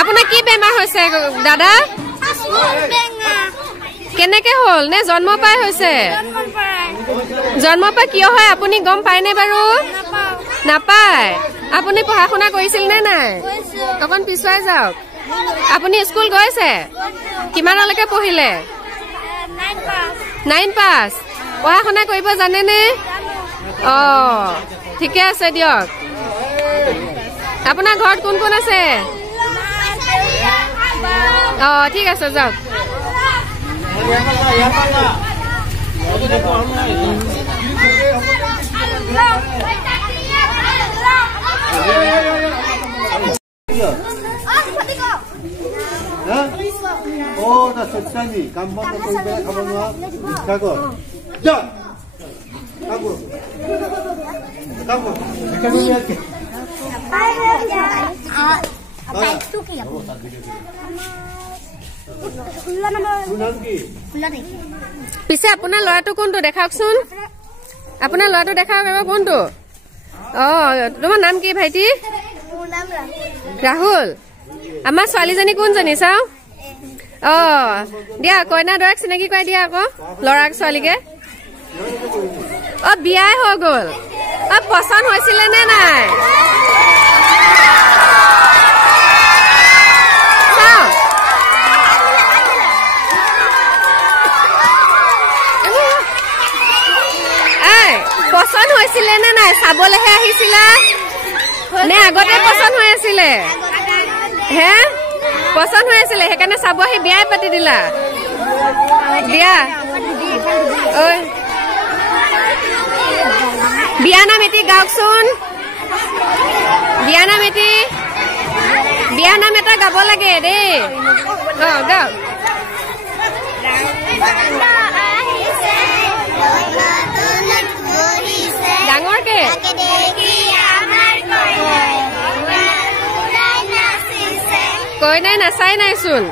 আপোনাৰ কি বেমাৰ হৈছে দাদা? কেনেকে হল নে জন্ম পাই হৈছে? জন্ম পাই কিয় হয় আপুনি গম পায়নে বাৰু? নাপায়। আপুনি পঢ়া শুনা কৰিছিল নে নাই? অকণ পিছুৱাই যাওক। আপুনি স্কুল গৈছে? কিমানলৈকে পঢ়িলে? 9 পাছ। পঢ়া শুনা কৰিব জানেনে? ঠিকে আছে দিয়ক। আপোনাৰ ঘৰত কোন কোন আছে? ঠিক আছে যাওক। Sani, kampung tu kau ibarat kamu nak kago. Jom, kago, kago. Kago ni apa? Baik tu kaya. Ulan nama. Ulan ki. Ulan ni. Pise apuna loya tu kuntu dekhak sun. Apuna loya tu dekhak apa kuntu? Rumah nam ki bhai ti? Nam Rahul. Amma swali jani kun jani sao? দিয়া কইনা দৰাক চিনাকি কৰাই দিয়া আকৌ লৰাক ছোৱালীকে। বিয়াই হৈ গল। পছন্দ হৈছিলে নে নাই? পছন্দ হৈছিলে নে নাই চাবলেহে আহিছিলা নে আগতে পছন্দ হৈ আছিলে? হে পছন্দ হৈ আছিলে সেইকাৰণে চাব আহি বিয়াই পাতি দিলা? বিয়া বিয়া নাম এটি গাওকচোন। বিয়া নাম এটি বিয়া নাম এটা গাব লাগে দেই। গাওক। ডাঙৰকে কইনাই নাচাই নাইচোন।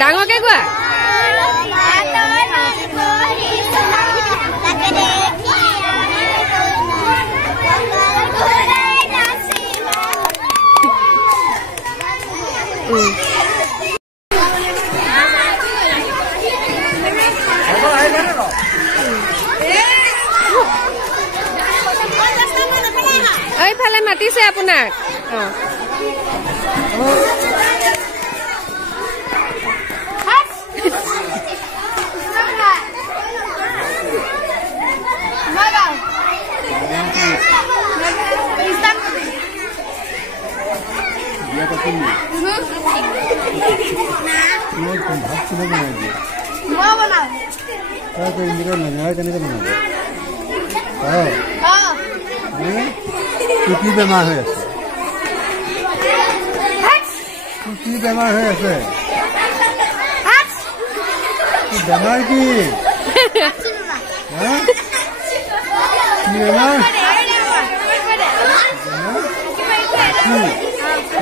ডাঙৰকে কোৱা। এইফালে মাতিছে আপোনাক। কি বেমাৰ হৈ আছে? কি বেমাৰ হৈ আছে? বেমাৰ কি?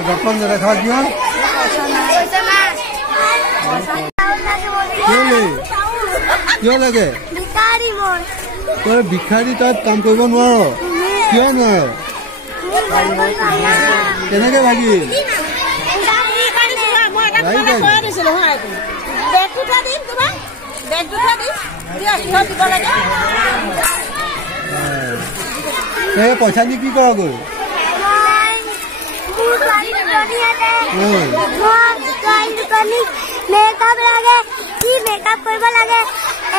ডক্টৰ নেদেখা কিয়? কিয় লাগে? তই ভিক্ষাৰী তাত কাম কৰিব নোৱাৰ? কিয় নোৱাৰ? কেনেকে ভাগিল? পইচা দি কি কৰা গ'ল? মেকআপ লাগে কি মেকআপ কৰিব লাগে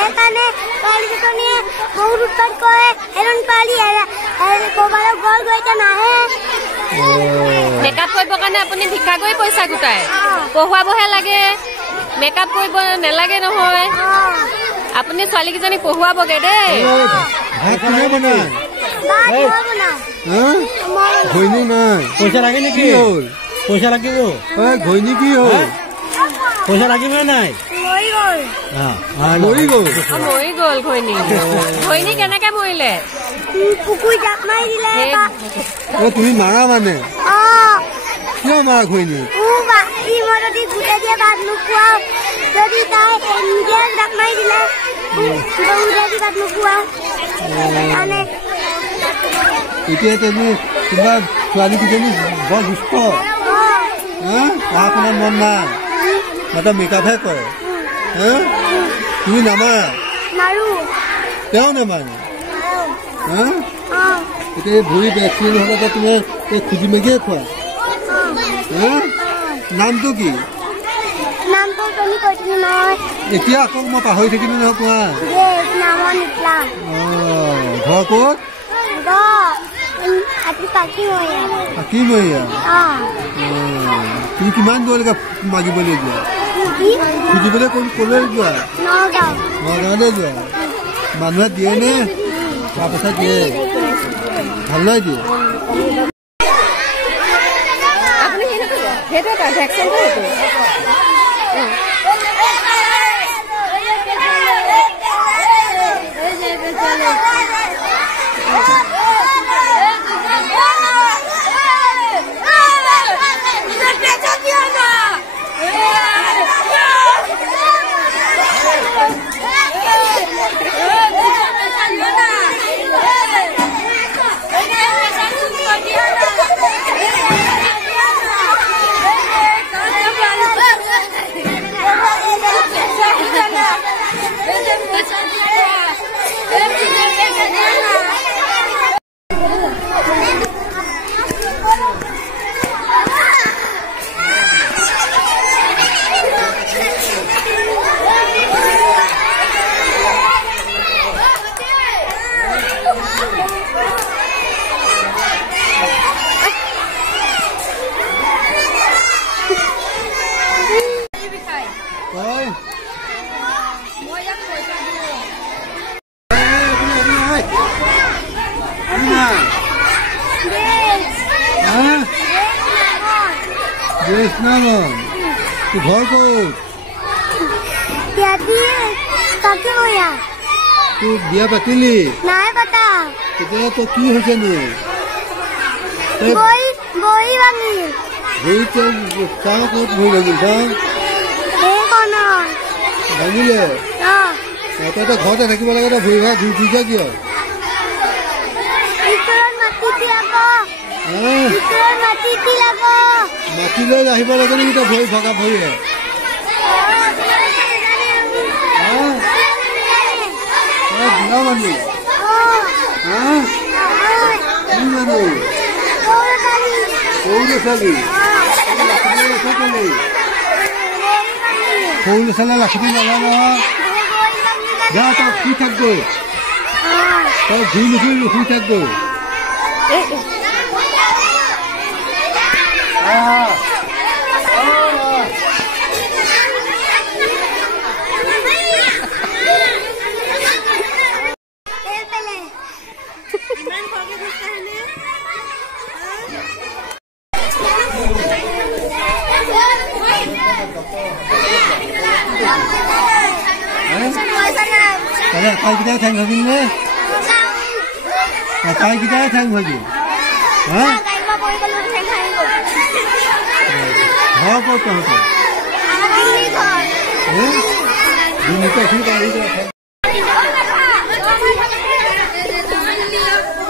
এখানে পালিজনীয়ে বহুত উৎপাত কৰে এৰন পালি কোবালে গল গৈতা নাহে মেকআপ কৰিব কাৰণে আপুনি ভিক্ষা কৰি পইচা গোটাই পঢ়ুৱাবহে লাগে মেকআপ কৰিব নেলাগে নহয় আপুনি ছোৱালী কিজনী পঢ়ুৱাবগে দেই কোনে বনাই ঘৈনী নাই পইচা লাগে নেকি হ'ল পইচা লাগিব ঘৈনী কি হ'ল পইচা লাগিব নাই মৰি গ'ল ঘৈনী ঘৈনী কেনেকে মৰিলে পুকুৰি জাপ মাৰি দিলে তুমি মাৰা মানে কিয় মাৰা ঘৈনী যদি তাই ডাক মাৰি দিলে গৰুজনী বাট নোপোৱাও আনে এতিয়া তুমি তোমাৰ ছোৱালীকেইজনী বৰ দুষ্ট পঢ়া শুনাত মন নাই মাত্ৰ মেকআপহে কৰে তুমি নামাৰা তেওঁ নামাৰে এতিয়া ভৰিত এক্সিডেণ্ট হ'লে তুমি খুজি মেগিয়ে খোৱা নামটো কি এতিয়া আকৌ মই পাহৰি থাকিলো নহয় কোৱা ঘৰ ক'ত পাকিমৰীয়া তুমি কিমান দূৰলৈকে মাগিবলৈ যোৱা খুজিবলৈ ক'লৈ যোৱা নগাঁৱলৈ যোৱা মানুহে দিয়ে নে পইচা দিয়ে ভাল নহয় দিয়ে ঘৰ ক'ত তোৰ বিয়া পাতিলি নাই পাতা তেতিয়া তোৰ কি হৈছে নো বহি ভাঙিল তাৰ ক'ত ভৰি ভাঙিল ভাঙিলে তই ঘৰতে থাকিব লাগে তই ভৰি ভাঙি ঘূৰি ফুৰিছা কিয় মাটি লৈ আহিব লাগে নেকি তই ভৰি ভগা ভৰিয়ে বিয়া মানুহ কি মানুহ সৰু ল'ৰা ছোৱালী সৰু ল'ৰা ছোৱালীয়ে লাখুটি নলয় নহয় যা তই শুই থাকগৈ তই ঘূৰি নুঘূৰি শুই থাকগৈ তাইকেইটাই ঠেং ভাগিল নে তাইকেইটাই ঠেং ভাগিল ঘৰ ক'ত তহঁতৰ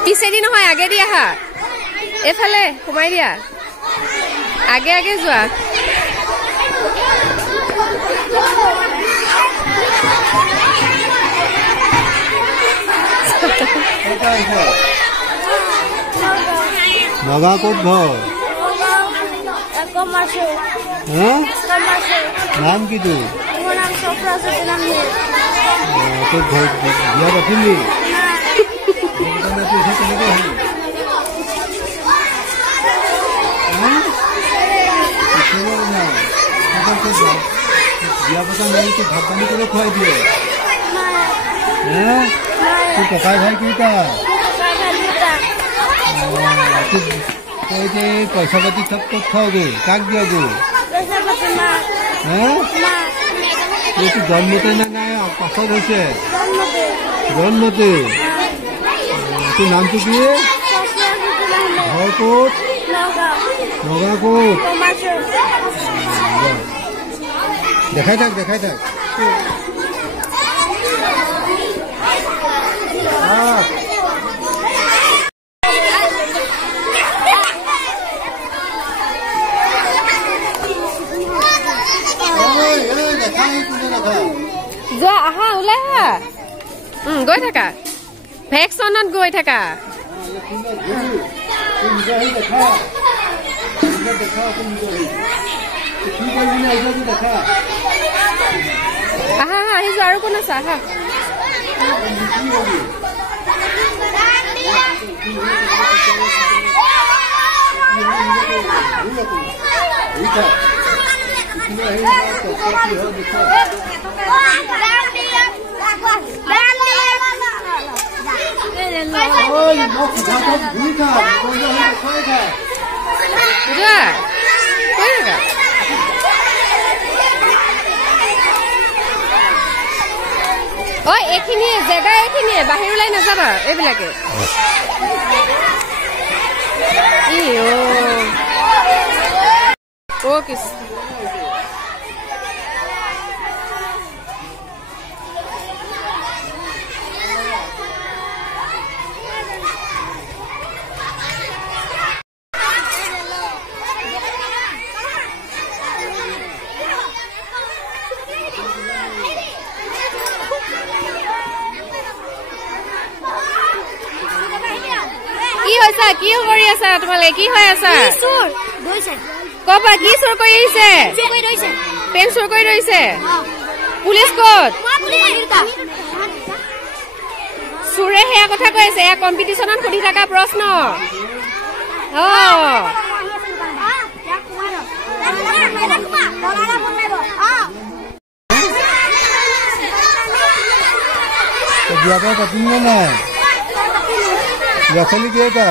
পিছেদি নহয় আগেদি আহা এইফালে সোমাই দিয়া আগে আগে যোৱা নগা ক'ত ঘৰ নাম কি তোৰ তোৰ ঘৰ বিয়া পাতিলি কেনেকে আহিলি বিয়া পতা নাই তোৰ ভাত পানী কেলে খুৱাই দিয়ে তোৰ ককাই ভাই কেইটা তই যে পইচা পাতি চব ক'ত খাওঁগৈ কাক দিয়গৈ এইটো জন্মতে নে নাই পাছত হৈছে জন্মতে তোৰ নামটো কি ঘৰ ক'ত নগা ক'ত দেখাই থাক যোৱা আহা ওলাই আহা গৈ থাকা ভেকচনত গৈ থাকা আহা আহা আহি যোৱা আৰু কোন আছে আহা ঐ এইখিনিয়ে জেগা এইখিনিয়ে বাহিৰ ওলাই নাযাবা এইবিলাকে ও কিছ কি কৰি আছা তোমালোকে কি হৈ আছা কবা কি চুৰ কৰি আহিছে পেন চুৰ কৰি ৰৈছে পুলিচ ক'ত চুৰে সেয়া কথা কৈ আছে এয়া কম্পিটিশ্যনত সুধি থকা প্ৰশ্ন ল'ৰা-ছোৱালী কেইটা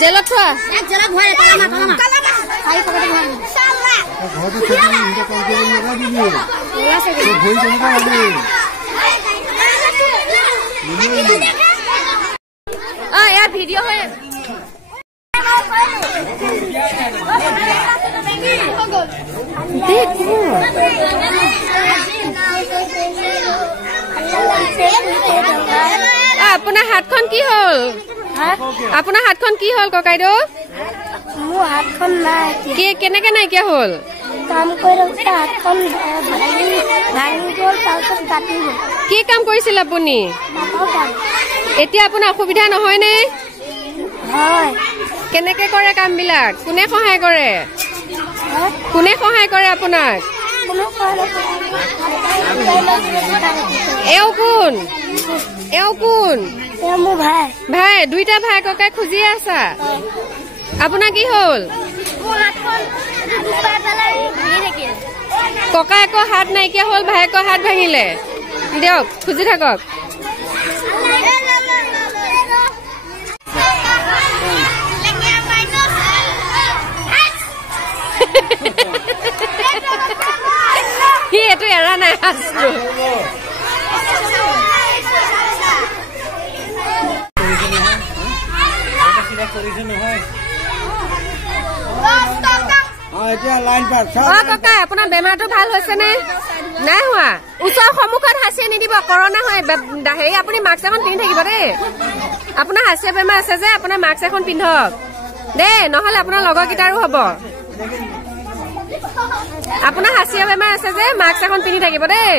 জেলত থোৱা এয়া ভিডিঅ' হয় আপোনাৰ হাতখন কি হ'ল আপোনাৰ হাতখন কি হ'ল ককাইদেউ মোৰ হাতখন নাই কেনেকে নাইকিয়া হ'ল কাম কৰি হাতখন ভাঙি গ'ল তাৰপিছত কাটি গ'ল কি কাম কৰিছিল আপুনি এতিয়া আপোনাৰ অসুবিধা নহয়নে হয় কেনেকে কৰে কামবিলাক কোনে সহায় কৰে আপোনাক এওঁ কোন মোৰ ভাই দুইটা ভাই ককাই খুজি আছা আপোনাৰ কি হ'ল ককাই আকৌ হাত নাইকিয়া হ'ল ভাই আকৌ হাত ভাঙিলে দিয়ক খুজি থাকক সি এইটো এৰা নাই আছো ককাই আপোনাৰ বেমাৰটো ভাল হৈছে নে নাই হোৱা ওচৰৰ সন্মুখত হাঁচিয়ে নিদিব কৰোণা হয় হেৰি আপুনি মাস্ক এখন পিন্ধি থাকিব দেই আপোনাৰ হাঁচিয়া বেমাৰ আছে যে আপোনাৰ মাস্ক এখন পিন্ধক দেই নহলে আপোনাৰ লগৰ কেইটাৰো হব আপোনাৰ হাঁচিয়া বেমাৰ আছে যে মাস্ক এখন পিন্ধি থাকিব দেই